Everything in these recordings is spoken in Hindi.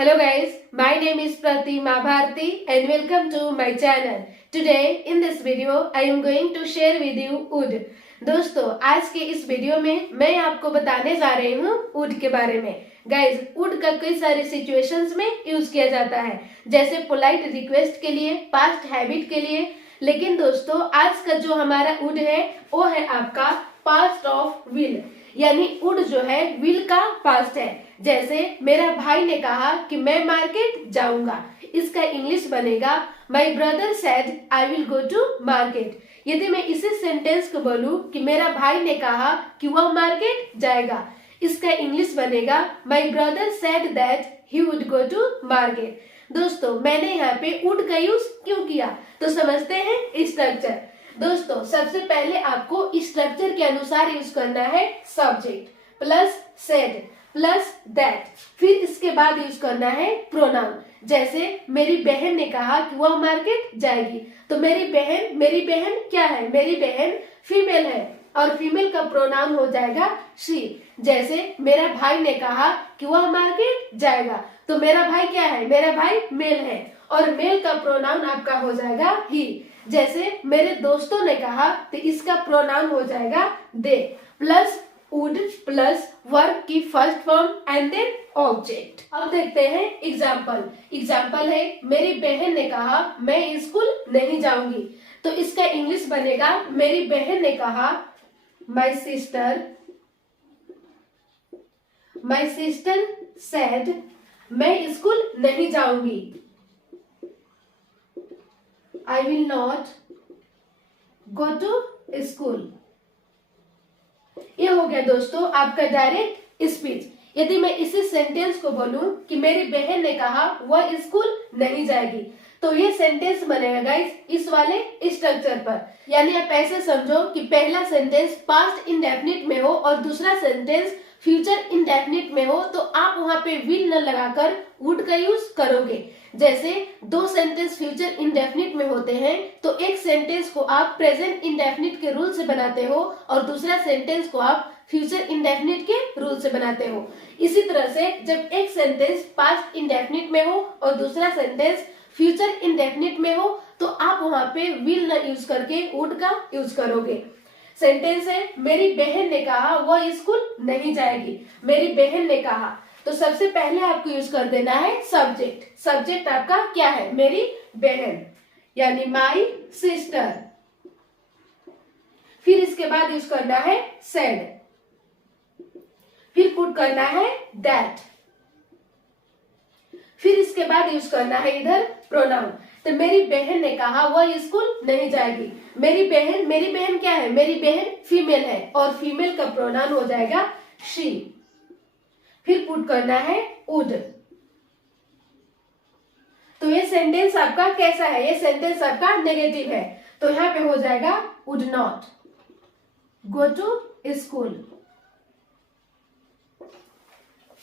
Hello guys, my name is Pratima Bharti and welcome to my channel. Today in this video I am going to share with you wood. दोस्तों आज के इस वीडियो में मैं आपको बताने जा रही हूँ वुड के बारे में। गाइज वुड का कई सारे सिचुएशंस में यूज किया जाता है, जैसे पोलाइट रिक्वेस्ट के लिए, पास्ट हैबिट के लिए। लेकिन दोस्तों आज का जो हमारा वुड है वो है आपका पास्ट ऑफ विल, यानी वुड जो है विल का पास्ट है। जैसे मेरा भाई ने कहा कि मैं मार्केट जाऊंगा, इसका इंग्लिश बनेगा my brother said I will go to market. यदि मैं इसी सेंटेंस को बोलूं कि मेरा भाई ने कहा कि वह मार्केट जाएगा, इसका इंग्लिश बनेगा my brother said that he would go to market. दोस्तों मैंने यहाँ पे वुड का यूज क्यों किया तो समझते हैं स्ट्रक्चर। दोस्तों सबसे पहले आपको स्ट्रक्चर के अनुसार यूज करना है subject plus said plus that, फिर इसके बाद यूज करना है प्रोनाउन। जैसे मेरी बहन ने कहा कि वह मार्केट जाएगी, तो मेरी बहन क्या है, मेरी बहन फीमेल है और फीमेल का प्रोनाउन हो जाएगा शी। जैसे मेरा भाई ने कहा कि वह मार्केट जाएगा, तो मेरा भाई क्या है, मेरा भाई मेल है और मेल का प्रोनाउन आपका हो जाएगा ही। जैसे मेरे दोस्तों ने कहा तो इसका प्रोनाउन हो जाएगा they, plus would plus verb की first form and then object. अब देखते हैं एग्जाम्पल है मेरी बहन ने कहा मैं स्कूल नहीं जाऊंगी, तो इसका इंग्लिश बनेगा मेरी बहन ने कहा माई सिस्टर सेड मैं स्कूल नहीं जाऊंगी, I will not go to school. ये हो गया दोस्तों आपका डायरेक्ट स्पीच। यदि मैं इसी सेंटेंस को बोलूं कि मेरी बहन ने कहा वह स्कूल नहीं जाएगी, तो ये सेंटेंस बनेगा गाइस इस वाले स्ट्रक्चर पर। यानी आप ऐसे समझो कि पहला सेंटेंस पास्ट इंडेफिनिट में हो और दूसरा सेंटेंस फ्यूचर इंडेफिनिट में हो, तो आप वहां पे विल न लगाकर वुड का यूज करोगे। जैसे दो सेंटेंस फ्यूचर इंडेफिनिट में होते हैं तो एक सेंटेंस को आप प्रेजेंट इंडेफिनिट के रूल से बनाते हो और दूसरा सेंटेंस को आप फ्यूचर इंडेफिनिट के रूल से बनाते हो। इसी तरह से जब एक सेंटेंस पास्ट इंडेफिनिट में हो और दूसरा सेंटेंस फ्यूचर इंडेफिनिट में हो, तो आप वहां पे विल न यूज करके वुड का यूज करोगे। सेंटेंस है मेरी बहन ने कहा वह स्कूल नहीं जाएगी, मेरी बहन ने कहा, तो सबसे पहले आपको यूज कर देना है सब्जेक्ट। सब्जेक्ट आपका क्या है, मेरी बहन यानी माई सिस्टर। फिर इसके बाद यूज करना है सेड, फिर पुट करना है दैट, फिर इसके बाद यूज करना है इधर प्रोनाउन। तो मेरी बहन ने कहा वह स्कूल नहीं जाएगी, मेरी बहन क्या है, मेरी बहन फीमेल है और फीमेल का प्रोनाउन हो जाएगा शी। फिर पुट करना है वुड। तो ये सेंटेंस आपका कैसा है, ये सेंटेंस आपका नेगेटिव है, तो यहाँ पे हो जाएगा would not go to school.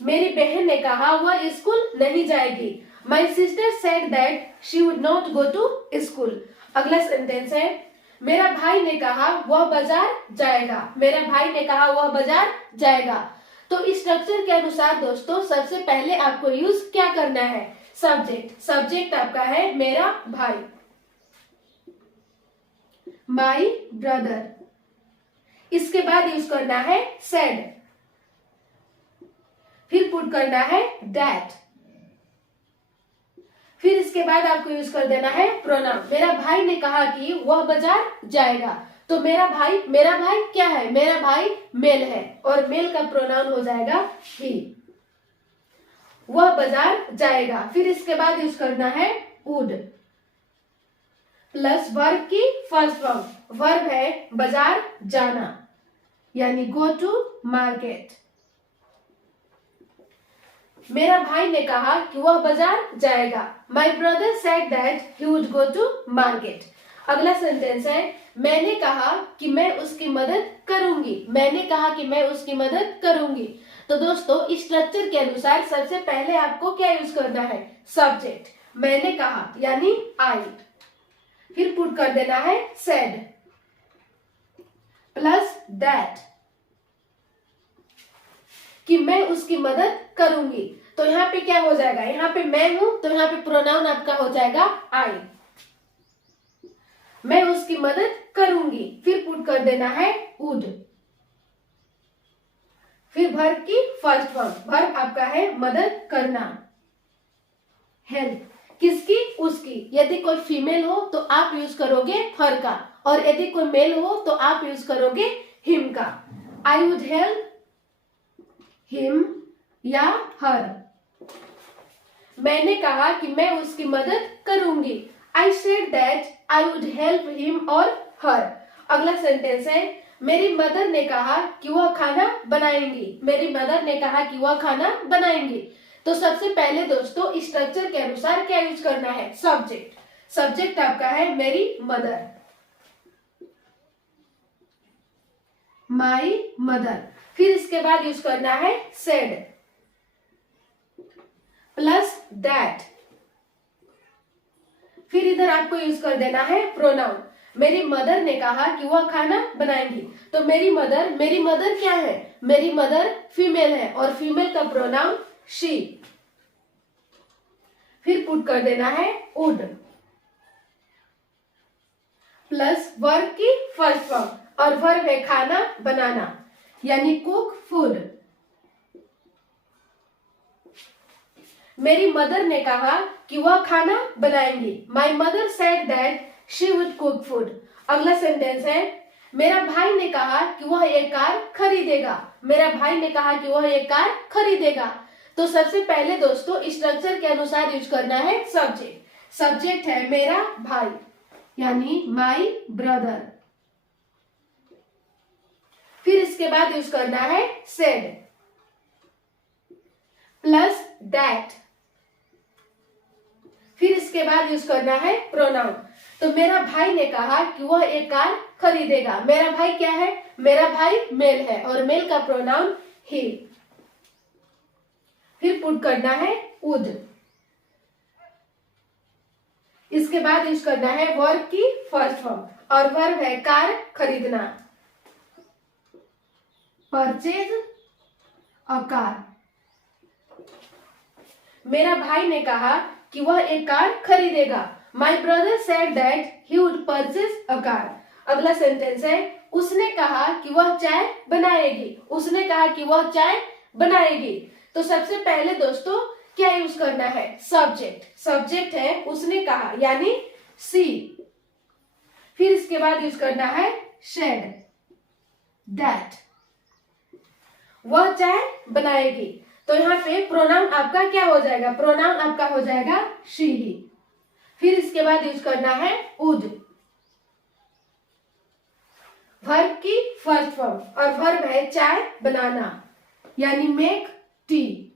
मेरी बहन ने कहा वह स्कूल नहीं जाएगी, my sister said that she would not go to school. अगला सेंटेंस है मेरा भाई ने कहा वह बाजार जाएगा, मेरा भाई ने कहा वह बाजार जाएगा। तो इस स्ट्रक्चर के अनुसार दोस्तों सबसे पहले आपको यूज क्या करना है, सब्जेक्ट आपका है मेरा भाई, माई ब्रदर। इसके बाद यूज करना है सेड, फिर पुट करना है दैट, फिर इसके बाद आपको यूज कर देना है प्रोनाउन। मेरा भाई ने कहा कि वह बाजार जाएगा, तो मेरा भाई क्या है, मेरा भाई मेल है और मेल का प्रोनाउन हो जाएगा ही। वह बाजार जाएगा, फिर इसके बाद यूज करना है वुड प्लस वर्ब की फर्स्ट फॉर्म। वर्ब है बाजार जाना यानी गो टू मार्केट। मेरा भाई ने कहा कि वह बाजार जाएगा, my brother said that he would go to market. अगला सेंटेंस है मैंने कहा कि मैं उसकी मदद करूंगी, तो दोस्तों इस स्ट्रक्चर के अनुसार सबसे पहले आपको क्या यूज करना है, सब्जेक्ट मैंने कहा यानी आई, फिर पुट कर देना है सेड प्लस दैट कि मैं उसकी मदद करूंगी। तो यहाँ पे क्या हो जाएगा, यहाँ पे मैं हूं तो यहाँ पे प्रोनाउन आपका हो जाएगा आई। मैं उसकी मदद करूंगी, फिर पुट कर देना है वुड। फिर वर्ब की फर्स्ट फॉर्म, वर्ब आपका है मदद करना, हेल्प। किसकी, उसकी। यदि कोई फीमेल हो तो आप यूज करोगे हर का, और यदि कोई मेल हो तो आप यूज करोगे हिम का। आई वुड हेल्प हिम या हर। मैंने कहा कि मैं उसकी मदद करूंगी। I said that I would help him और हर। अगला सेंटेंस है, मेरी मदर ने कहा कि वह खाना बनाएंगी। मेरी मदर ने कहा कि वह खाना बनाएंगी। तो सबसे पहले दोस्तों स्ट्रक्चर के अनुसार क्या यूज करना है, सब्जेक्ट। सब्जेक्ट आपका है मेरी मदर, माई मदर। फिर इसके बाद यूज करना है सेड प्लस दैट। फिर इधर आपको यूज कर देना है प्रोनाउन। मेरी मदर ने कहा कि वह खाना बनाएंगी, तो मेरी मदर क्या है, मेरी मदर फीमेल है और फीमेल का प्रोनाउन शी। फिर पुट कर देना है वुड प्लस वर्ब की फर्स्ट फॉर्म, और वर्ब है खाना बनाना यानी कुक फूड। मेरी मदर ने कहा कि वह खाना बनाएंगी। My mother said that she would cook food. अगला सेंटेंस है, मेरा भाई ने कहा कि वह एक कार खरीदेगा। मेरा भाई ने कहा कि वह एक कार खरीदेगा। तो सबसे पहले दोस्तों स्ट्रक्चर के अनुसार यूज करना है सब्जेक्ट। सब्जेक्ट है मेरा भाई यानी माई ब्रदर। फिर इसके बाद यूज करना है सेड प्लस दैट। फिर इसके बाद यूज करना है प्रोनाउन। तो मेरा भाई ने कहा कि वह एक कार खरीदेगा। मेरा भाई क्या है, मेरा भाई मेल है और मेल का प्रोनाउन ही। फिर पुट करना है वुड। इसके बाद यूज करना है वर्ब की फर्स्ट फॉर्म, और वर्ब है कार खरीदना, परचेज अ कार। मेरा भाई ने कहा कि वह एक कार खरीदेगा। माई brother said that he would purchase a car. अगला सेंटेंस है, उसने कहा कि वह चाय बनाएगी। उसने कहा कि वह चाय बनाएगी। तो सबसे पहले दोस्तों क्या यूज करना है, सब्जेक्ट। सब्जेक्ट है उसने कहा यानी सी। फिर इसके बाद यूज करना है शेड दैट, वह चाय बनाएगी। तो यहाँ पे प्रोनाउन आपका क्या हो जाएगा, प्रोनाउन आपका हो जाएगा शी ही। फिर इसके बाद यूज करना है वुड, वर्ब की फर्स्ट फॉर्म, और वर्ब है चाय बनाना यानी मेक टी।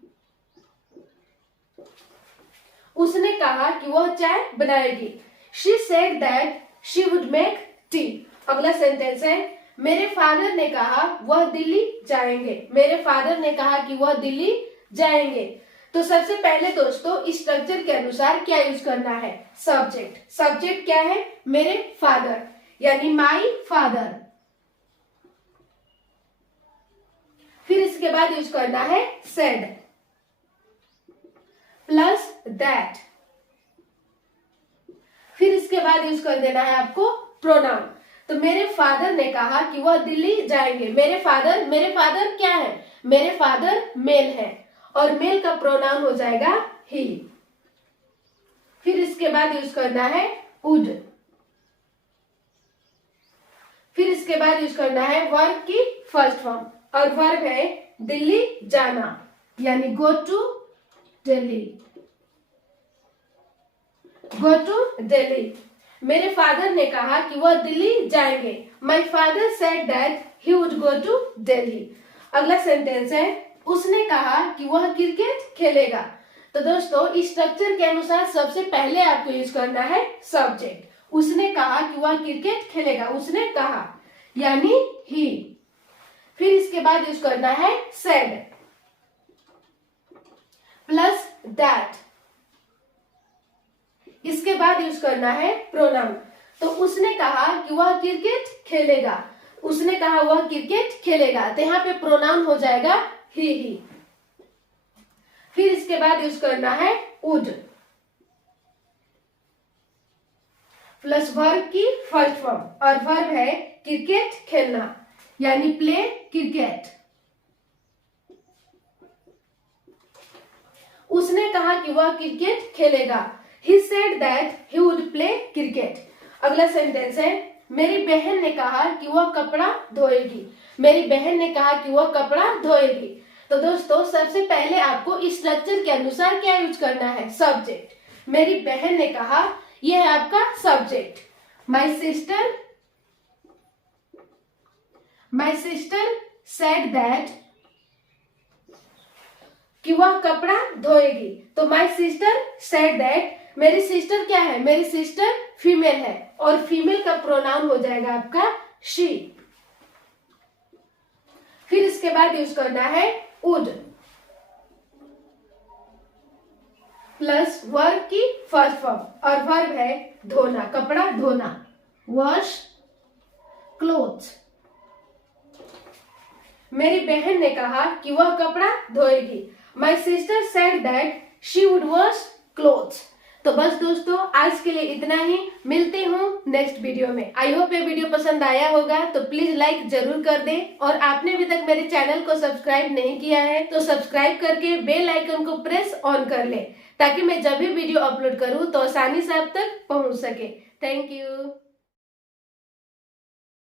उसने कहा कि वह चाय बनाएगी। She said that she would make tea. अगला सेंटेंस है, मेरे फादर ने कहा वह दिल्ली जाएंगे। मेरे फादर ने कहा कि वह दिल्ली जाएंगे। तो सबसे पहले दोस्तों इस स्ट्रक्चर के अनुसार क्या यूज करना है, सब्जेक्ट। सब्जेक्ट क्या है, मेरे फादर यानी माई फादर। फिर इसके बाद यूज करना है सेड प्लस दैट। फिर इसके बाद यूज कर देना है आपको प्रोनाउन। तो मेरे फादर ने कहा कि वह दिल्ली जाएंगे। मेरे फादर क्या है, मेरे फादर मेल है और मेल का प्रोनाउन हो जाएगा ही। फिर इसके बाद यूज करना है वुड। फिर इसके बाद यूज करना है वर्ब की फर्स्ट फॉर्म, और वर्ब है दिल्ली जाना यानी go to Delhi. Go to Delhi. मेरे फादर ने कहा कि वह दिल्ली जाएंगे। My father said that he would go to Delhi. अगला सेंटेंस है, उसने कहा कि वह क्रिकेट खेलेगा। तो दोस्तों इस स्ट्रक्चर के अनुसार सबसे पहले आपको यूज करना है सब्जेक्ट। उसने कहा कि वह क्रिकेट खेलेगा, उसने कहा यानी ही। फिर इसके बाद यूज करना है सेड प्लस दैट। इसके बाद यूज करना है प्रोनाउन। तो उसने कहा कि वह क्रिकेट खेलेगा। उसने कहा वह क्रिकेट खेलेगा, तो यहाँ पे प्रोनाउन हो जाएगा ही। फिर इसके बाद यूज करना है वुड प्लस वर्ब की फर्स्ट फॉर्म, और वर्ब है क्रिकेट खेलना यानी प्ले क्रिकेट। उसने कहा कि वह क्रिकेट खेलेगा। He said that he would play cricket। अगला सेंटेंस है मेरी बहन ने कहा कि वह कपड़ा धोएगी। मेरी बहन ने कहा कि वह कपड़ा धोएगी। तो दोस्तों सबसे पहले आपको इस स्ट्रक्चर के अनुसार क्या यूज करना है, सब्जेक्ट। मेरी बहन ने कहा, यह है आपका subject. My sister said that कि वह कपड़ा धोएगी। तो माई सिस्टर सेड दैट, मेरी सिस्टर क्या है, मेरी सिस्टर फीमेल है और फीमेल का प्रोनाउन हो जाएगा आपका शी। फिर इसके बाद यूज करना है वुड प्लस वर्ब की फर्स्ट फॉर्म, और वर्ब है धोना, कपड़ा धोना, वॉश क्लोथ्स। मेरी बहन ने कहा कि वह कपड़ा धोएगी। My sister said that she would wash clothes. तो बस दोस्तों आज के लिए इतना ही, मिलती हूँ नेक्स्ट वीडियो में। आई होप ये वीडियो पसंद आया होगा, तो प्लीज लाइक जरूर कर दें, और आपने अभी तक मेरे चैनल को सब्सक्राइब नहीं किया है तो सब्सक्राइब करके बेल आइकन को प्रेस ऑन कर ले, ताकि मैं जब भी वीडियो अपलोड करूँ तो आसानी से आप तक पहुँच सके। Thank you.